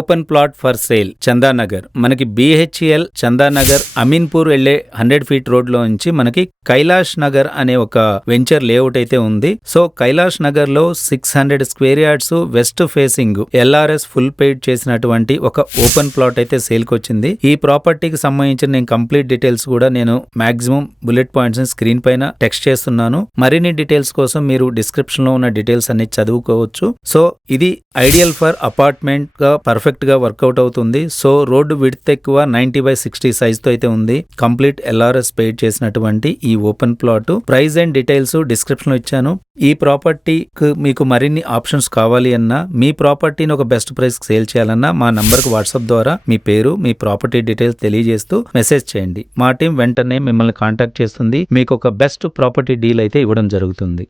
Open plot for sale Chandanagar. మనకి BHEL Chandanagar Ameenpur వెళ్లే 100 feet road లో నుంచి మనకి కైలాష్ నగర్ అనే ఒక వెంచర్ లేఅవుట్ అయితే ఉంది. సో కైలాష్ నగర్ లో 600 square yards west facing LRS full paid చేసినటువంటి ఒక ఓపెన్ ప్లాట్ అయితే సేల్ కి వచ్చింది. ఈ ప్రాపర్టీకి సంబంధించిన నేను కంప్లీట్ డీటెయిల్స్ కూడా నేను మాక్సిమం బుల్లెట్ పాయింట్స్ స్క్రీన్ పైన టెక్స్ట్ చేస్తున్నాను. మరిన్ని డీటెయిల్స్ కోసం మీరు డిస్క్రిప్షన్ లో ఉన్న డీటెయిల్స్ అన్ని చదువుకోవచ్చు. సో ఇది ఐడియల్ ఫర్ అపార్ట్మెంట్ గా పర్ఫెక్ట్ గా వర్కౌట్ అవుతుంది. సో రోడ్డు విడ్త్ ఎక్కువ 90/60 సైజ్ తో అయితే ఉంది. కంప్లీట్ LRS పెయిడ్ చేసినటువంటి ఈ open plot price and details description లో ఇచ్చాను. ఈ ప్రాపర్టీకి మీకు మరిన్ని ఆప్షన్స్ కావాలి అన్నా, మీ ప్రాపర్టీని ఒక బెస్ట్ ప్రైస్ సేల్ చేయాలన్నా మా నంబర్ కు వాట్సాప్ ద్వారా మీ పేరు, మీ ప్రాపర్టీ డీటెయిల్స్ తెలియజేస్తూ మెసేజ్ చేయండి. మా టీం వెంటనే మిమ్మల్ని కాంటాక్ట్ చేస్తుంది. మీకు ఒక బెస్ట్ ప్రాపర్టీ డీల్ అయితే ఇవ్వడం జరుగుతుంది.